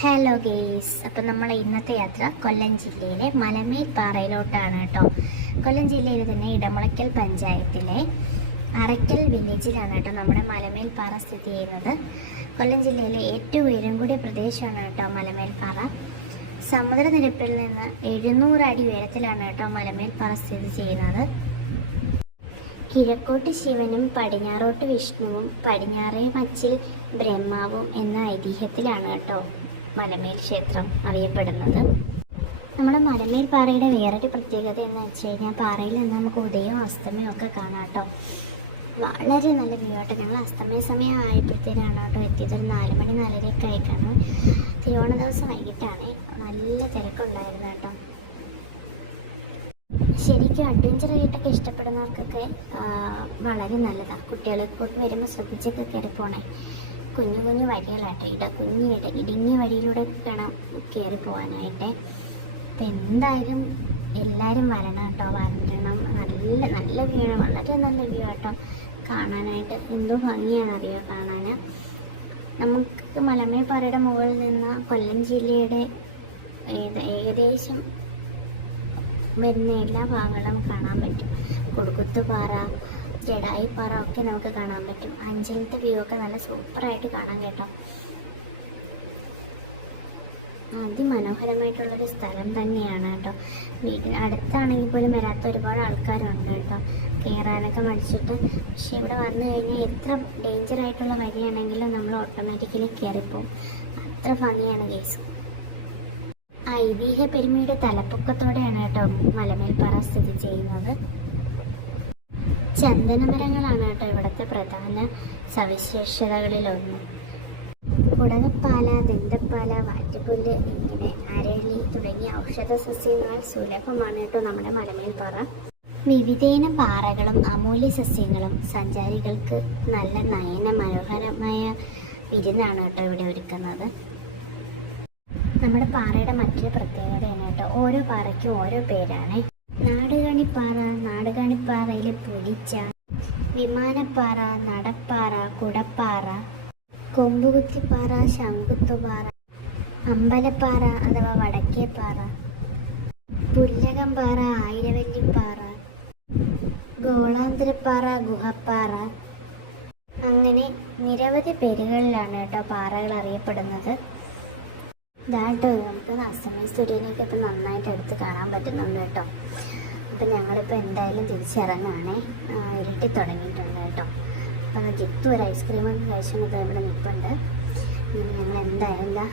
Hello guys, അപ്പം നമ്മൾ ഇന്നത്തെ യാത്ര കൊല്ലം ജില്ലയിലെ മലമേൽ പാറയിലോട്ടാണ് കേട്ടോ. കൊല്ലം ജില്ലയിൽ തന്നെ ഇടമുളയ്ക്കൽ പഞ്ചായത്തിലെ അറയ്ക്കൽ വില്ലേജിലാണ് കേട്ടോ നമ്മുടെ മലമേൽ പാറ സ്ഥിതി ചെയ്യുന്നത്. കൊല്ലം ജില്ലയിലെ ഏറ്റവും ഉയരം കൂടിയ പ്രദേശമാണ് കേട്ടോ മലമേൽ പാറ. സമുദ്രനിരപ്പിൽ നിന്ന് 700 അടി ഉയരത്തിലാണ് കേട്ടോ മലമേൽ പാറ സ്ഥിതി ചെയ്യുന്നത്. കിഴക്കോട്ട് ശിവനും പടിഞ്ഞാറോട്ട് വിഷ്ണുവും പടിഞ്ഞാറേ മച്ചിൽ ബ്രഹ്മാവും എന്ന ഐതിഹ്യത്തിലാണ് കേട്ടോ മലമേൽ ക്ഷേത്രം അറിയപ്പെടുന്നത്. നമ്മുടെ മലമേൽ പാറയുടെ വേറൊരു പ്രത്യേകത എന്ന് വെച്ച് കഴിഞ്ഞാൽ പാറയിൽ നിന്ന് നമുക്ക് ഉദയവും അസ്തമയവും ഒക്കെ കാണാം കേട്ടോ. വളരെ നല്ല വ്യൂ ആട്ടോ. ഞങ്ങൾ അസ്തമയ സമയം ആയപ്പോഴത്തേനാണ് കേട്ടോ എത്തിയത്. ഒരു 4 മണി 4:30 ആയിക്കാണ്. തിരുവോണ ദിവസം വൈകിട്ടാണ്. നല്ല തിരക്കുണ്ടായിരുന്നു കേട്ടോ. ശരിക്കും അഡ്വഞ്ചറായിട്ടൊക്കെ ഇഷ്ടപ്പെടുന്നവർക്കൊക്കെ വളരെ നല്ലതാണ്. കുട്ടികളെ കൊണ്ട് വരുമ്പോൾ ശ്രദ്ധിച്ചൊക്കെ കയറി പോണേ. കുഞ്ഞു കുഞ്ഞു വഴികളാട്ടോ. ഇടുങ്ങിയ വഴിയിലൂടെ വേണം കയറി പോകാനായിട്ട്. അപ്പം എന്തായാലും എല്ലാവരും വരണം കേട്ടോ. വരണം. നല്ല നല്ല വ്യൂ ആണ്. വളരെ നല്ല വ്യൂ ആട്ടോ കാണാനായിട്ട്. എന്തോ ഭംഗിയാണെന്നറിയോ കാണാൻ. നമുക്ക് മലമേൽ പാറയുടെ മുകളിൽ നിന്ന് കൊല്ലം ജില്ലയുടെ ഏകദേശം വരുന്ന എല്ലാ ഭാഗങ്ങളും കാണാൻ പറ്റും. കൊടുകുത്തുപാറ, ജഡായിപ്പാറ ഒക്കെ നമുക്ക് കാണാൻ പറ്റും. അഞ്ചലത്തെ വ്യൂ ഒക്കെ നല്ല സൂപ്പറായിട്ട് കാണാൻ കേട്ടോ. അതിമനോഹരമായിട്ടുള്ളൊരു സ്ഥലം തന്നെയാണ് കേട്ടോ. വീടിന് അടുത്താണെങ്കിൽ പോലും വരാത്ത ഒരുപാട് ആൾക്കാരുണ്ട് കേട്ടോ. കയറാനൊക്കെ മടിച്ചിട്ട്. പക്ഷെ ഇവിടെ വന്നു കഴിഞ്ഞാൽ എത്ര ഡേഞ്ചറായിട്ടുള്ള വഴിയാണെങ്കിലും നമ്മൾ ഓട്ടോമാറ്റിക്കലി കയറിപ്പോവും. അത്ര ഭംഗിയാണ് കേസ്. ഐതിഹ്യ പെരുമയുടെ തലപ്പൊക്കത്തോടെയാണ് കേട്ടോ മലമേൽ പാറ സ്ഥിതി ചെയ്യുന്നത്. ചന്ദനമരങ്ങളാണ് കേട്ടോ ഇവിടുത്തെ പ്രധാന സവിശേഷതകളിലൊന്ന്. കുടകപ്പാല, ദന്തപ്പാല, വാറ്റുപുല്ല്, ഇങ്ങനെ അരളി തുടങ്ങിയ ഔഷധ സസ്യങ്ങൾ സുലഭമാണ് കേട്ടോ നമ്മുടെ മലമേൽ പാറ. വിവിധയിനം പാറകളും അമൂല്യ സസ്യങ്ങളും സഞ്ചാരികൾക്ക് നല്ല നയന മനോഹരമായ വിരുന്നാണ് കേട്ടോ ഇവിടെ ഒരുക്കുന്നത്. നമ്മുടെ പാറയുടെ മറ്റൊരു പ്രത്യേകതയാണ് കേട്ടോ. ഓരോ പാറയ്ക്കും ഓരോ പേരാണ്. നാടുകാണിപ്പാറ, നാടുകാണിപ്പാറയിലെ പുലിച്ച, വിമാനപ്പാറ, നടപ്പാറ, കുടപ്പാറ, കൊമ്പുകുത്തിപ്പാറ, ശംഖുത്തുപാറ, അമ്പലപ്പാറ അഥവാ വടക്കേപ്പാറ, പുല്ലകംപാറ, ആയിരവല്ലിപ്പാറ, ഗോളാന്തരപ്പാറ, ഗുഹപ്പാറ, അങ്ങനെ നിരവധി പേരുകളിലാണ് കേട്ടോ പാറകൾ അറിയപ്പെടുന്നത്. ഇതാട്ടോ നമുക്ക് അസ്തമയ സൂര്യനെയൊക്കെ ഇപ്പം നന്നായിട്ട് എടുത്ത് കാണാൻ പറ്റുന്നുണ്ട് കേട്ടോ. അപ്പം ഞങ്ങളിപ്പോൾ എന്തായാലും തിരിച്ചിറങ്ങാണേ. ഇരുട്ടി തുടങ്ങിയിട്ടുണ്ട് കേട്ടോ. അപ്പം ജിത്തു ഒരു ഐസ്ക്രീമൊക്കെ കഴിച്ചുകൊണ്ട് ഇവിടെ നിൽപ്പുണ്ട്. ഞങ്ങൾ എന്തായാലും